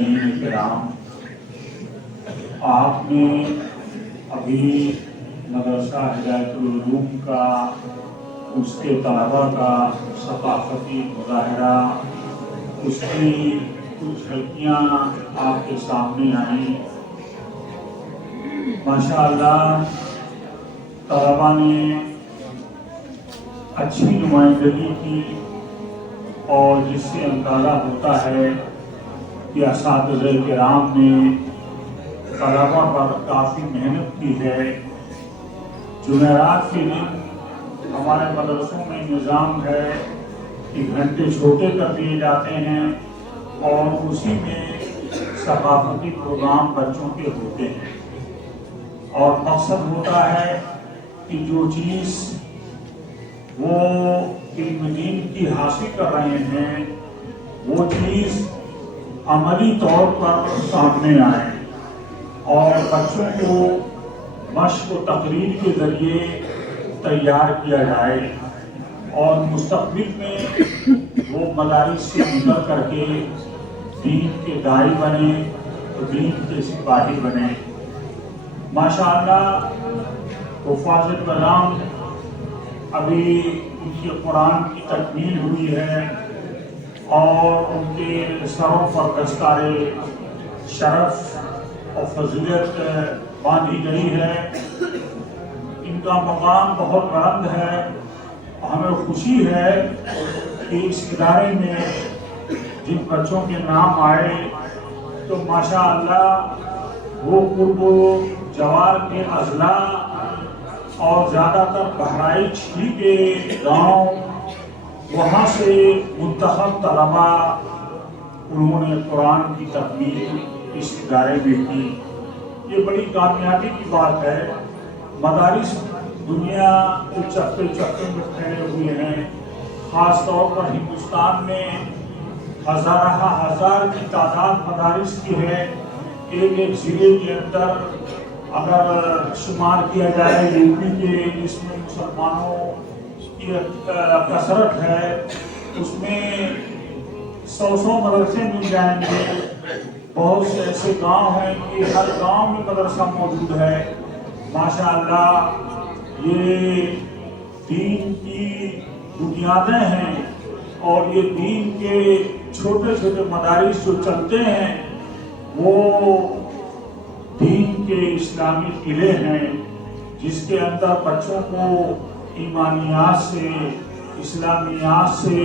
حاضرین کرام، آپ نے ابھی مدرسہ ہدایت العلوم کا، اس کے طلباء کا ثقافتی مظاہرہ، اس کی کچھ جھلکیاں آپ کے سامنے آئیں۔ ماشاءاللہ طلباء نے اچھی نمائندگی کی، اور جس سے اندازہ ہوتا ہے کہ اساتذہ کرام نے طلباء پر کافی محنت کی ہے۔ جمعرات کے دن ہمارے مدرسوں میں نظام ہے کہ گھنٹے چھوٹے کر دیے جاتے ہیں، اور اسی میں ثقافتی پروگرام بچوں کے ہوتے ہیں، اور مقصد ہوتا ہے کہ جو چیز وہ علم دین کی حاصل کر رہے ہیں وہ چیز عملی طور پر سامنے آئے، اور بچوں کو مشق و تقریر کے ذریعے تیار کیا جائے، اور مستقبل میں وہ مدارس سے نکل کر کے دین کے داعی بنے، دین کے سپاہی بنے۔ ماشاءاللہ حفاظ کلام ابھی ان کی قرآن کی تکمیل ہوئی ہے، اور ان کے سروں پر دستار شرف اور فضیلت باندھی گئی ہے۔ ان کا مقام بہت بلند ہے، اور ہمیں خوشی ہے کہ اس ادارے میں جن بچوں کے نام آئے تو ماشاءاللہ وہ قرب و جوار کے اضلاع اور زیادہ تر بہرائچ ہی کے گاؤں، وہاں سے منتخب طلباء انہوں نے قرآن کی تکمیل اس ادارے میں کی۔ یہ بڑی کامیابی کی بات ہے۔ مدارس دنیا کے چپے چپے میں پھیلے ہوئے ہیں، خاص طور پر ہندوستان میں ہزار کی تعداد مدارس کی ہے۔ ایک ضلع کے اندر اگر شمار کیا جائے یو پی کے، جس میں مسلمانوں کی کثرت ہے، اس میں 100 مدرسے مل جائیں گے۔ بہت سے ایسے گاؤں ہیں کہ ہر گاؤں میں مدرسہ موجود ہے۔ ماشاءاللہ یہ دین کی بنیادیں ہیں، اور یہ دین کے چھوٹے چھوٹے مدارس جو چلتے ہیں وہ دین کے اسلامی قلعے ہیں، جس کے اندر بچوں کو ایمانیات سے، اسلامیات سے،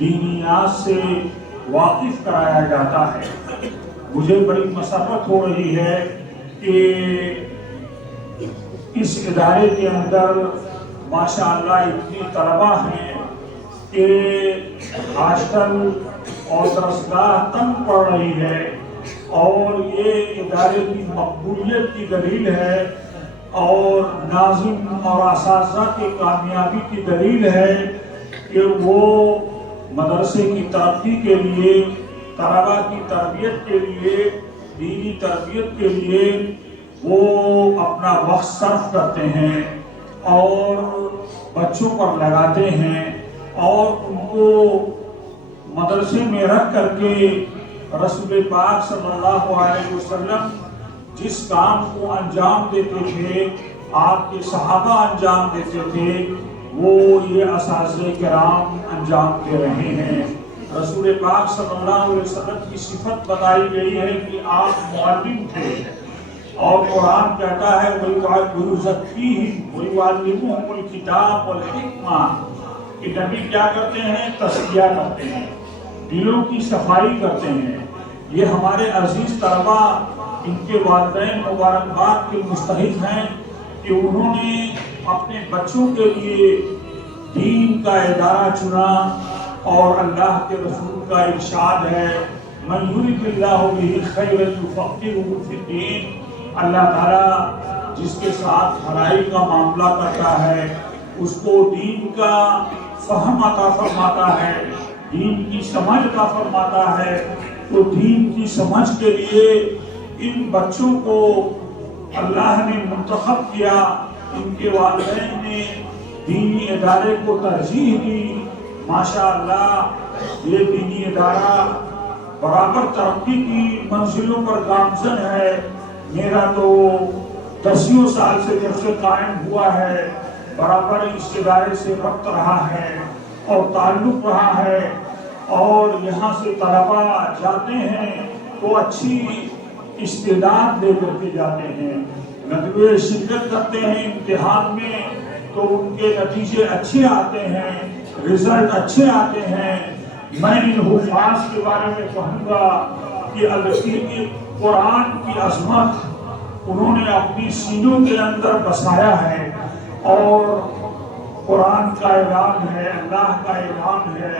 دینیات سے واقف کرایا جاتا ہے۔ مجھے بڑی مسرت ہو رہی ہے کہ اس ادارے کے اندر ماشاءاللہ اتنی طلباء ہیں کہ ہاسٹل اور درسگاہ تنگ پڑ رہی ہے، اور یہ ادارے کی مقبولیت کی دلیل ہے، اور ناظم اور اساتذہ کی کامیابی کی دلیل ہے کہ وہ مدرسے کی ترقی کے لیے، طلباء کی تربیت کے لیے، دینی تربیت کے لیے وہ اپنا وقت صرف کرتے ہیں، اور بچوں پر لگاتے ہیں، اور ان کو مدرسے میں رکھ کر کے رسول پاک صلی اللہ علیہ وسلم جس کام کو انجام دیتے تھے، آپ کے صحابہ انجام دیتے تھے، وہ یہ اساتذہ کرام انجام دے رہے ہیں۔ رسول پاک صلی اللہ علیہ وسلم کی صفت بتائی گئی ہے کہ آپ معلم تھے، اور قرآن کہتا ہے وَيُزَكِّيهِمْ وَيُعَلِّمُهُمُ الْكِتَابَ وَالْحِكْمَةَ کہ نبی کیا کرتے ہیں؟ تزکیہ کرتے ہیں، دلوں کی صفائی کرتے ہیں۔ یہ ہمارے عزیز طلباء، ان کے والدین مبارکباد کے مستحق ہیں کہ انہوں نے اپنے بچوں کے لیے دین کا ادارہ چنا، اور اللہ کے رسول کا ارشاد ہے مَن يُرِدِ اللَّهُ بِهِ خَيْرًا يُفَقِّهُ فِي الدِّينِ، اللہ تعالیٰ جس کے ساتھ بھلائی کا معاملہ کرتا ہے اس کو دین کا فہم عطا فرماتا ہے، دین کی سمجھ عطا فرماتا ہے۔ تو دین کی سمجھ کے لیے ان بچوں کو اللہ نے منتخب کیا، ان کے والدین نے دینی ادارے کو ترجیح دی۔ ماشاءاللہ یہ دینی ادارہ برابر ترقی کی منزلوں پر گامزن ہے. میرا تو 10 سال سے جب سے قائم ہوا ہے برابر اس ادارے سے ربط رہا ہے اور تعلق رہا ہے، اور یہاں سے طلبا جاتے ہیں تو اچھی استعداد لے کر کے جاتے ہیں، ندوے شرکت کرتے ہیں امتحان میں تو ان کے نتیجے اچھے آتے ہیں، رزلٹ اچھے آتے ہیں. میں ان حفاظ کے بارے میں کہوں گا کہ قرآن کی عظمت انہوں نے اپنی سینوں کے اندر بسایا ہے، اور قرآن کا اعلان ہے، اللہ کا اعلان ہے،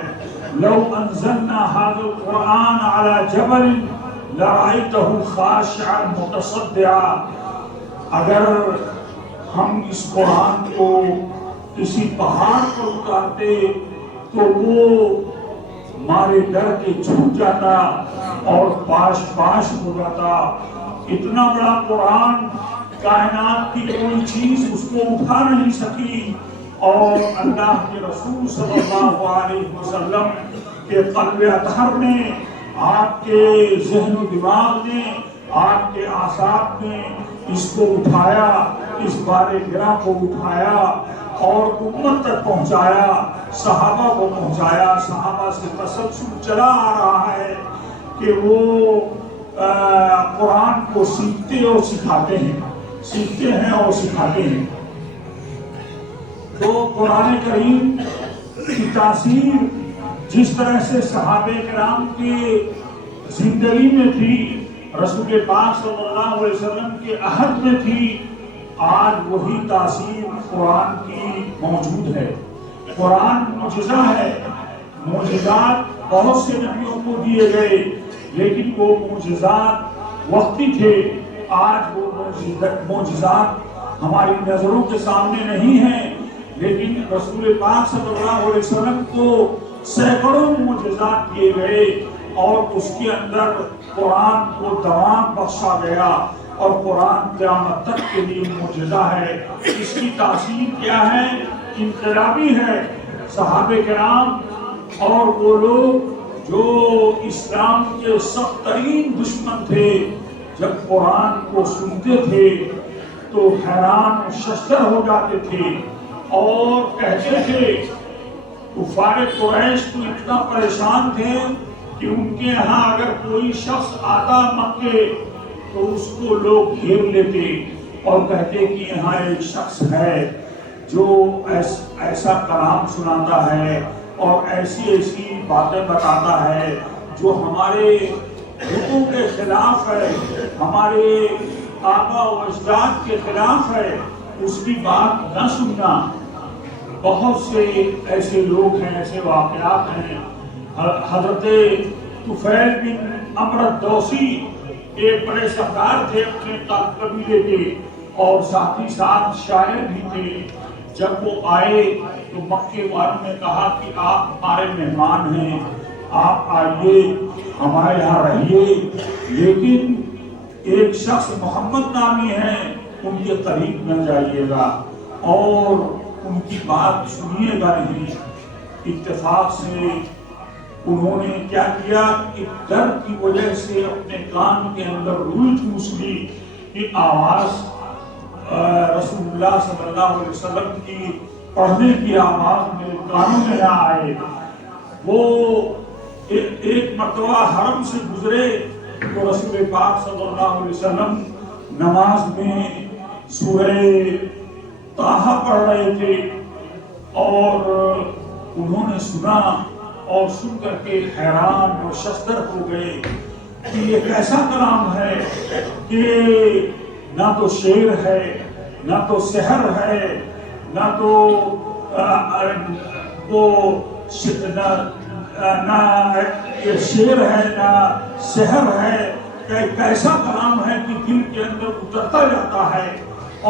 لو انزلنا هذا القرآن على جبل لرأيته خاشعا متصدعا. اگر ہم اس قرآن کو کسی پہاڑ پر اتارتے تو وہ ہمارے ڈر کے جھک جاتا اور پاش پاش ہو جاتا. اتنا بڑا قرآن کائنات کی کوئی چیز اس کو اٹھا نہیں سکی، اور اللہ کے رسول صلی اللہ علیہ وسلم کے قلب اطہر نے، آپ کے ذہن و دماغ نے، آپ کے اعصاب نے اس کو اٹھایا، اس بارے گرہ کو اٹھایا اور امت تک پہنچایا، صحابہ کو پہنچایا. صحابہ سے تسلسل چلا آ رہا ہے کہ وہ قرآن کو سیکھتے اور سکھاتے ہیں، سیکھتے ہیں اور سکھاتے ہیں. تو قرآن کریم کی تاثیر جس طرح سے صحابہ کرام کی زندگی میں تھی، رسول پاک صلی اللہ علیہ وسلم کے عہد میں تھی، آج وہی تاثیر قرآن کی موجود ہے. قرآن معجزہ ہے، معجزات بہت سے نبیوں کو دیے گئے لیکن وہ معجزات وقتی تھے. آج وہ معجزات ہماری نظروں کے سامنے نہیں ہیں، لیکن رسول پاک صلی اللہ علیہ وسلم کو سینکڑوں معجزات دیے گئے اور اس کے اندر قرآن کو دوام بخشا گیا، اور قرآن قیامت تک کے لیے معجزہ ہے. اس کی تاثیر کیا ہے؟ انقلابی ہے. صحابہ کرام اور وہ لوگ جو اسلام کے سخت ترین دشمن تھے، جب قرآن کو سنتے تھے تو حیران و ششدر ہو جاتے تھے اور کہتے تھے. کفار قریش تو اتنا پریشان تھے کہ ان کے ہاں اگر کوئی شخص آتا مکے تو اس کو لوگ گھیر لیتے اور کہتے کہ یہاں ایک شخص ہے جو ایسا کلام سناتا ہے اور ایسی ایسی باتیں بتاتا ہے جو ہمارے حقوق کے خلاف ہے، ہمارے آبا و اجداد کے خلاف ہے، اس کی بات نہ سننا. بہت سے ایسے لوگ ہیں، ایسے واقعات ہیں. حضرت طفیل بن عمرو الدوسی ایک بڑے سردار تھے اپنے قبیلے کے اور ساتھ ہی ساتھ شاعر بھی تھے. جب وہ آئے تو مکے والوں نے کہا کہ آپ ہمارے مہمان ہیں، آپ آئیے ہمارے یہاں رہیے، لیکن ایک شخص محمد نامی ہے ان کے قریب نہ جائیے گا اور ان کی بات سنیے گا نہیں. اتفاق سے انہوں نے کیا کیا کہ ڈر کی وجہ سے اپنے کان کے اندر روئی ٹھوس لی کہ آواز رسول اللہ صلی اللہ علیہ وسلم کی پڑھنے کی آواز میرے کانوں میں نہ آئے. وہ ایک مرتبہ حرم سے گزرے تو رسول پاک صلی اللہ علیہ وسلم نماز میں سورہ طٰہٰ پڑھ رہے تھے اور انہوں نے سنا اور سن کر کے حیران اور ششدر ہو گئے کہ یہ کیسا کلام ہے کہ نہ تو شعر ہے، نہ تو سحر ہے، نہ تو نہ شعر ہے، نہ سحر ہے. کیسا کلام ہے کہ دل کے اندر اترتا جاتا ہے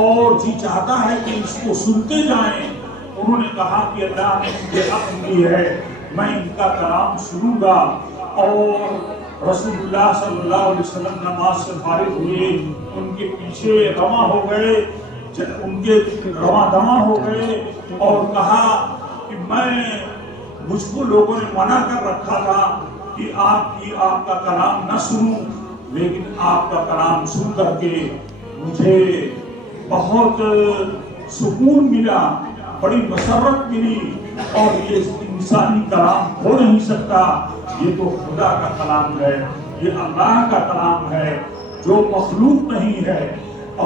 اور جی چاہتا ہے کہ اس کو سنتے جائیں. انہوں نے کہا کہ اللہ نے مجھے عقل دی ہے، میں ان کا کلام سنوں گا. اور رسول اللہ صلی اللہ علیہ وسلم نماز سے فارغ ہوئے، ان کے پیچھے رواں ہو گئے، ان کے رواں دواں ہو گئے اور کہا کہ مجھ کو لوگوں نے منع کر رکھا تھا کہ آپ کا کلام نہ سنوں، لیکن آپ کا کلام سن کر کے مجھے بہت سکون ملا، بڑی مسرت ملی، اور یہ انسانی کلام ہو نہیں سکتا، یہ تو خدا کا کلام ہے، یہ اللہ کا کلام ہے جو مخلوق نہیں ہے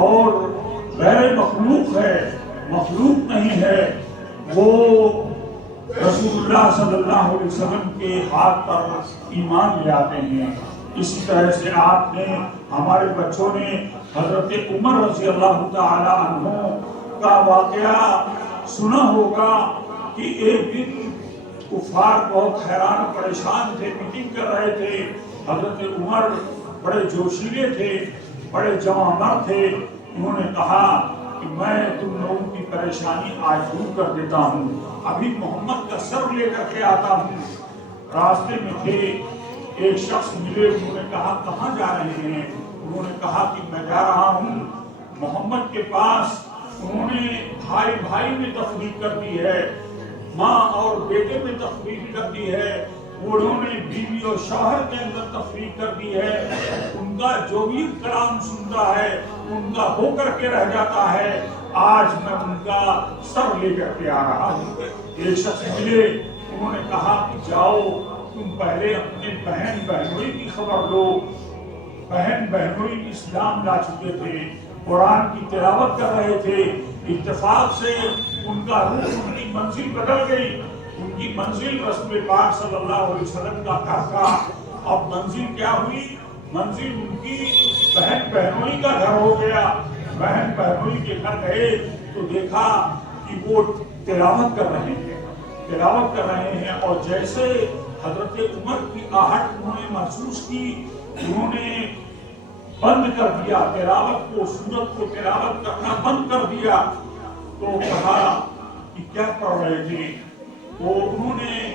اور غیر مخلوق ہے، مخلوق نہیں ہے، وہ رسول اللہ صلی اللہ علیہ وسلم کے ہاتھ پر ایمان لے آتے ہیں۔ اسی طرح سے آپ نے، ہمارے بچوں نے حضرت عمر رضی اللہ تعالی عنہ کا واقعہ سنا ہوگا کہ ایک دن کفار بہت حیران پریشان تھے، میٹنگ کر رہے تھے۔ حضرت عمر بڑے جوشیلے تھے، بڑے جوان مرد تھے، انہوں نے کہا کہ میں تم لوگوں کی پریشانی آج دور کر دیتا ہوں، ابھی محمد کا سر لے کر کے آتا ہوں۔ راستے میں تھے، ایک شخص ملے، انہوں نے کہا کہاں جا رہے ہیں؟ انہوں نے کہا کہ میں جا رہا ہوں محمد کے پاس، انہوں نے بھائی بھائی میں تفریق کر دی ہے، ماں اور بیٹے میں تفریق کر دی ہے، انہوں نے بیوی اور شوہر کے اندر تفریق کر دی ہے، ان کا جو بھی کلام سنتا ہے ان کا ہو کر کے رہ جاتا ہے، آج میں ان کا سر لے کر کے آ رہا ہوں۔ ایک شخص ملے، انہوں نے کہا کہ جاؤ تم پہلے اپنے بہن بہنوئی کی خبر لو۔ بہن بہنوئی اسلام لا چکے تھے، قرآن کی تلاوت کر رہے تھے، اتفاق سے ان کا روح، ان کی منزل بدل گئی، ان کی منزل رسول پاک صلی اللہ علیہ وسلم کا گھر تھا۔ اب منزل کیا ہوئی؟ منزل ان کی بہن بہنوئی کا گھر ہو گیا۔ بہن بہنوئی کے گھر گئے تو دیکھا کہ وہ تلاوت کر رہے ہیں، تلاوت کر رہے ہیں، اور جیسے حضرت عمر کی آہٹ انہوں نے محسوس کی، انہوں نے بند کر دیا تلاوت کو، سورت کو تلاوت کرنا بند کر دیا۔ تو کہا کہ کیا پڑھ رہے تھے؟ تو انہوں نے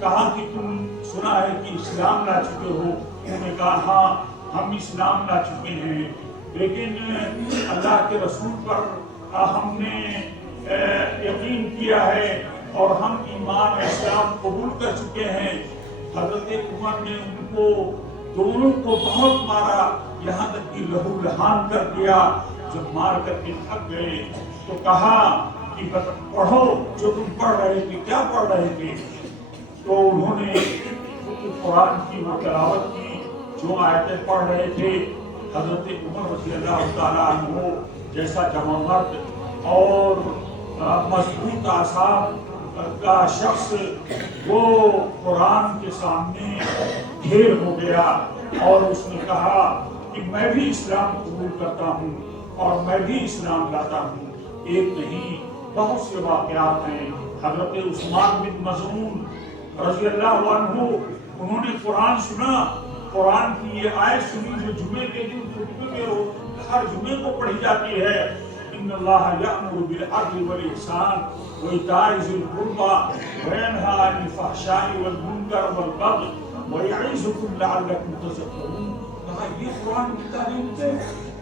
کہا کہ تم سنا ہے کہ اسلام لا چکے ہو؟ انہوں نے کہا ہاں ہم اسلام لا چکے ہیں، لیکن اللہ کے رسول پر ہم نے یقین کیا ہے اور ہم ایمان اسلام قبول کر چکے ہیں۔ حضرت عمر نے ان کو دونوں کو بہت مارا، یہاں تک کہ لہو لہان کر دیا۔ جب مار کر کے تھک گئے تو کہا کہ پڑھو جو تم پڑھ رہے تھے، کیا پڑھ رہے تھے؟ تو انہوں نے قرآن کی وہ تلاوت کی جو آیتیں پڑھ رہے تھے۔ حضرت عمر رضی اللہ تعالیٰ عنہ جیسا جوان مرد اور مضبوط اعصاب کا شخص وہ قرآن کے سامنے ڈھیر ہو گیا، اور اس نے کہا کہ میں بھی اسلام قبول کرتا ہوں اور میں بھی اسلام لاتا ہوں۔ ایک نہیں بہت سے واقعات ہیں۔ حضرت عثمان بن مظعون رضی اللہ عنہ، انہوں نے قرآن سنا، قرآن کی یہ آیت سنی جو جمعے کے دن خطبے میں ہر جمعے کو پڑھی جاتی ہے، ان اللہ یأمر بالعدل والإحسان وإیتاء ذی القربى وینہی عن الفحشاء والمنکر والبغی ویعظکم لعلکم تذکرون۔ کہا یہ قرآن کی تعلیم ہے،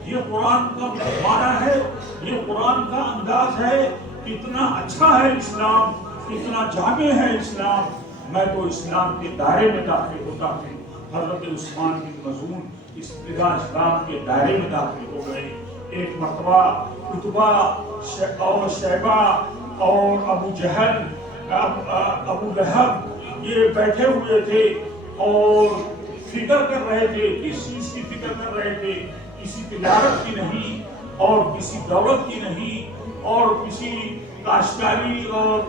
یہ قرآن کا معنی ہے، یہ قرآن کا انداز ہے، کتنا اچھا ہے اسلام، کتنا جامع ہے اسلام، میں تو اسلام کے دائرے میں داخل ہوتا ہوں۔ حضرت عثمان بن مظعون اسلام کے دائرے میں داخل ہو گئے۔ ایک مرتبہ عتبہ اور شیبہ اور ابو جہل، ابو لہب یہ بیٹھے ہوئے تھے اور فکر کر رہے تھے۔ کس چیز کی فکر کر رہے تھے؟ کسی تجارت کی نہیں اور کسی دولت کی نہیں اور کسی کاشتکاری اور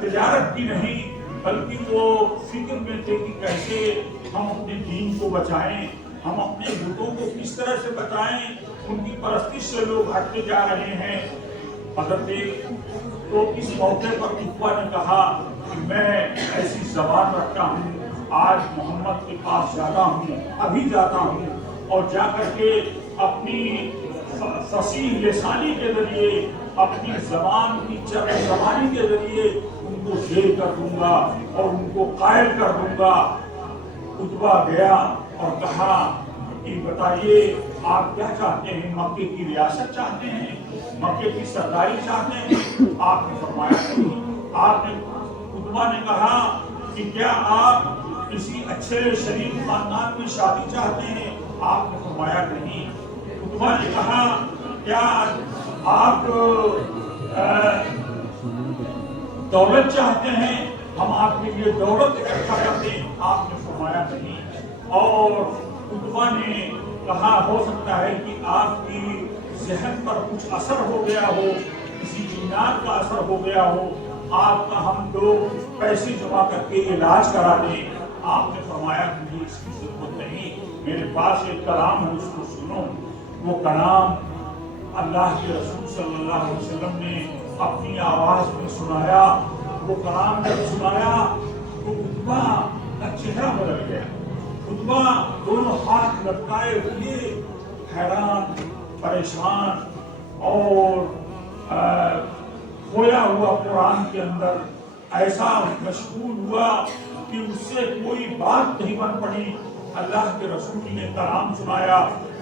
تجارت کی نہیں، بلکہ وہ فکر میں تھے کہ کیسے ہم اپنے دین کو بچائیں، ہم اپنے بتوں کو کس طرح سے بچائیں، ان کی پرستش سے لوگ ہٹتے جا رہے ہیں۔ حضرت تو اس موقع پر عتبہ نے کہا کہ میں ایسی زبان رکھتا ہوں، آج محمد کے پاس جاتا ہوں، ابھی جاتا ہوں، اور جا کر کے اپنی فصیح لسانی کے ذریعے، اپنی زبان کی چرب زبانی کے ذریعے ان کو زیر کر دوں گا اور ان کو قائل کر دوں گا۔ عتبہ گیا اور کہا کہ بتائیے آپ کیا چاہتے ہیں؟ مکے کی ریاست چاہتے ہیں؟ مکے کی سرداری چاہتے ہیں؟ آپ نے فرمایا نہیں۔ آپ نے عتبہ نے کہا کہ کیا آپ کسی اچھے شریف خاندان میں شادی چاہتے ہیں؟ آپ نے فرمایا نہیں۔ عتبہ نے کہا کیا آپ دولت چاہتے ہیں؟ ہم آپ کے لیے دولت اکٹھا کرتے ہیں؟ آپ نے فرمایا نہیں۔ اور عتبہ نے کہا ہو سکتا ہے کہ آپ کی ذہن پر کچھ اثر ہو گیا ہو، کسی جنات کا اثر ہو گیا ہو، آپ کا ہم لوگ پیسے جمع کر کے علاج کرا دیں۔ آپ نے فرمایا مجھے اس کی ضرورت نہیں، میرے پاس ایک کلام ہے، اس کو سنو۔ وہ کلام اللہ کے رسول صلی اللہ علیہ وسلم نے اپنی آواز میں سنایا۔ وہ کلام جب سنایا تو عتبہ کا چہرہ بدل گیا۔ عتبہ دونوں ہاتھ لٹکائے ہوئے حیران، پریشان اور کھویا ہوا قرآن کے اندر ایسا مشغول ہوا کہ اس سے کوئی بات نہیں بن پڑی۔ اللہ کے رسول نے کلام سنایا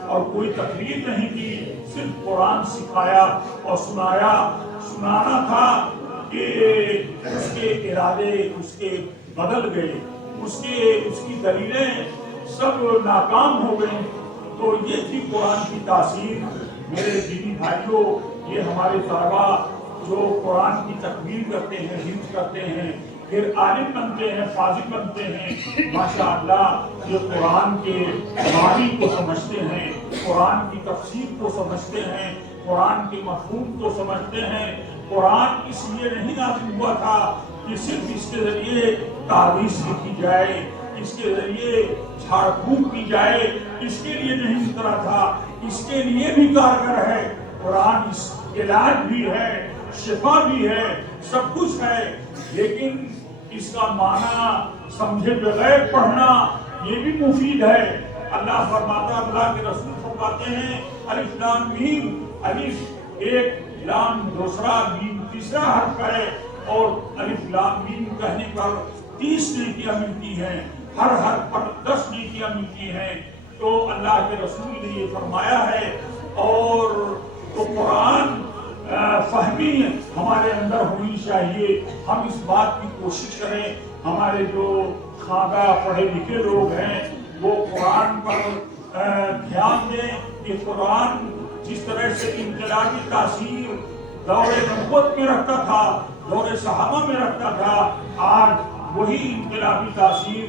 اور کوئی تقریر نہیں کی، صرف قرآن سکھایا اور سنایا۔ سنانا تھا کہ اس کے ارادے اس کے بدل گئے، اس کی دلیلیں سب ناکام ہو گئیں۔ تو یہ تھی قرآن کی تاثیر۔ میرے دینی بھائیوں، یہ ہمارے طلبا جو قرآن کی تکمیل کرتے ہیں، حفظ کرتے ہیں، پھر عالم بنتے ہیں، فاضل بنتے ہیں، ماشاءاللہ یہ قرآن کے معنی کو سمجھتے ہیں، قرآن کی تفسیر کو سمجھتے ہیں، قرآن کے مفہوم کو سمجھتے ہیں۔ قرآن اس لیے نہیں نازل ہوا تھا کہ صرف اس کے ذریعے تعویذ لکھی جائے، اس کے ذریعے جھاڑ پھونک کی جائے، اس کے لیے نہیں اترا تھا۔ اس کے لیے بھی کارگر ہے قرآن، اس علاج بھی ہے، شفا بھی ہے، سب کچھ ہے، لیکن اس کا معنی سمجھے بغیر پڑھنا یہ بھی مفید ہے۔ اللہ فرماتا، اللہ کے رسول فرماتے ہیں الف لام میم، الف ایک، لام دوسرا، میم تیسرا حرف ہے، اور الف لام میم کہنے پر 30 نیکیاں ملتی ہیں، ہر حرف پر 10 نیکیاں ملتی ہیں۔ تو اللہ کے رسول نے یہ فرمایا ہے، اور تو قرآن فہمی ہمارے اندر ہونی چاہیے۔ ہم اس بات کی کوشش کریں، ہمارے جو خواندہ پڑھے لکھے لوگ ہیں وہ قرآن پر دھیان دیں کہ قرآن جس طرح سے انقلابی تاثیر دور نبوت میں رکھتا تھا، دور صحابہ میں رکھتا تھا، آج وہی انقلابی تاثیر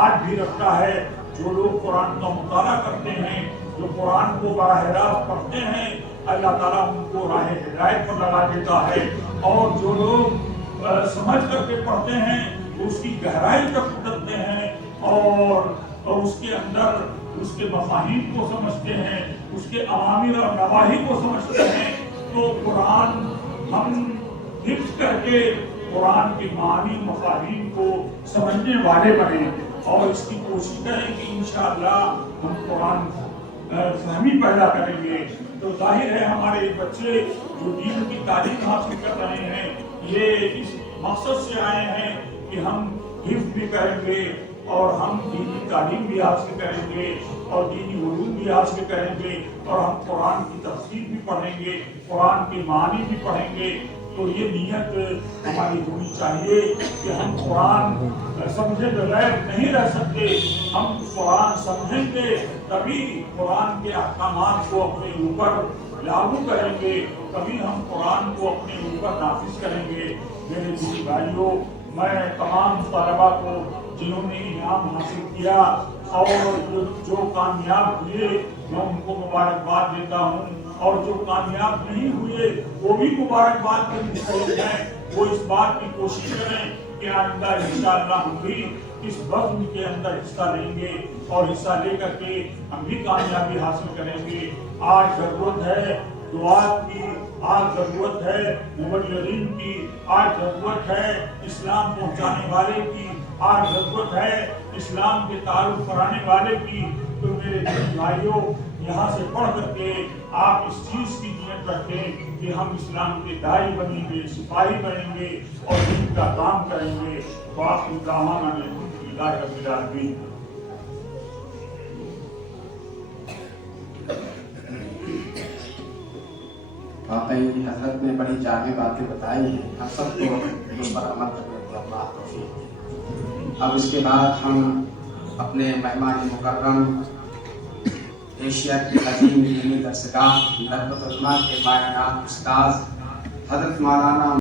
آج بھی رکھتا ہے۔ جو لوگ قرآن کا مطالعہ کرتے ہیں، جو قرآن کو براہ راست پڑھتے ہیں، اللہ تعالیٰ ان کو راہ ہدایت پر لگا دیتا ہے، اور جو لوگ سمجھ کر کے پڑھتے ہیں اس کی گہرائی تک اترتے ہیں، اور اس کے اندر اس کے مفاہیم کو سمجھتے ہیں، اس کے اوامر اور نواہی کو سمجھتے ہیں۔ تو قرآن ہم حفظ کر کے قرآن کے معنی مفاہیم کو سمجھنے والے بنیں، اور اس کی کوشش کریں کہ انشاءاللہ ہم قرآن فہمی پیدا کریں گے۔ تو ظاہر ہے ہمارے بچے جو دین کی تعلیم حاصل کر رہے ہیں، یہ اس مقصد سے آئے ہیں کہ ہم حفظ بھی کریں گے، اور ہم دینی تعلیم بھی حاصل کریں گے، اور دینی علوم بھی حاصل کریں گے، اور ہم قرآن کی تفسیر بھی پڑھیں گے، قرآن کے معنی بھی پڑھیں گے۔ تو یہ نیت ہماری ہونی چاہیے کہ ہم قرآن سمجھے بغیر نہیں رہ سکتے۔ ہم قرآن سمجھیں گے تبھی قرآن کے احکامات کو اپنے اوپر لاگو کریں گے، تبھی ہم قرآن کو اپنے اوپر نافذ کریں گے۔ میرے دینی بھائیوں، میں تمام طلباء کو جنہوں نے انعام حاصل کیا اور جو کامیاب ہوئے، میں ان کو مبارکباد دیتا ہوں، اور جو کامیاب نہیں ہوئے وہ بھی مبارکباد کے مستحق ہیں۔ وہ اس بات کی کوشش کریں کہ آئندہ انشاءاللہ ہم بھی اس بزم کے اندر حصہ لیں گے، اور حصہ لے کر کے ہم بھی کامیابی حاصل کریں گے۔ آج ضرورت ہے دعا کی، آج ضرورت ہے مبلغین کی، آج ضرورت ہے اسلام پہنچانے والے کی، آج ضرورت ہے اسلام کے تعارف کرانے والے کی۔ تو میرے دین بھائیوں، یہاں سے پڑھ کر کے آپ اس چیز کی نیت رکھیں کہ ہم اسلام کے داعی بنیں گے، سپاہی بنیں گے، اور دین کا کام کریں گے۔ وآخر دعوانا الحمدللہ رب العالمین۔ واقعی حضرت نے بڑی جامع باتیں بتائی ہیں، ہم سب کو ان پر عمل کرنے کی اللہ توفیق دے۔ اب اس کے بعد ہم اپنے مہمان مکرم ایشیا کی عظیم دینی درسگاہ ندوۃ العلماء کے ماہران استاذ حضرت مولانا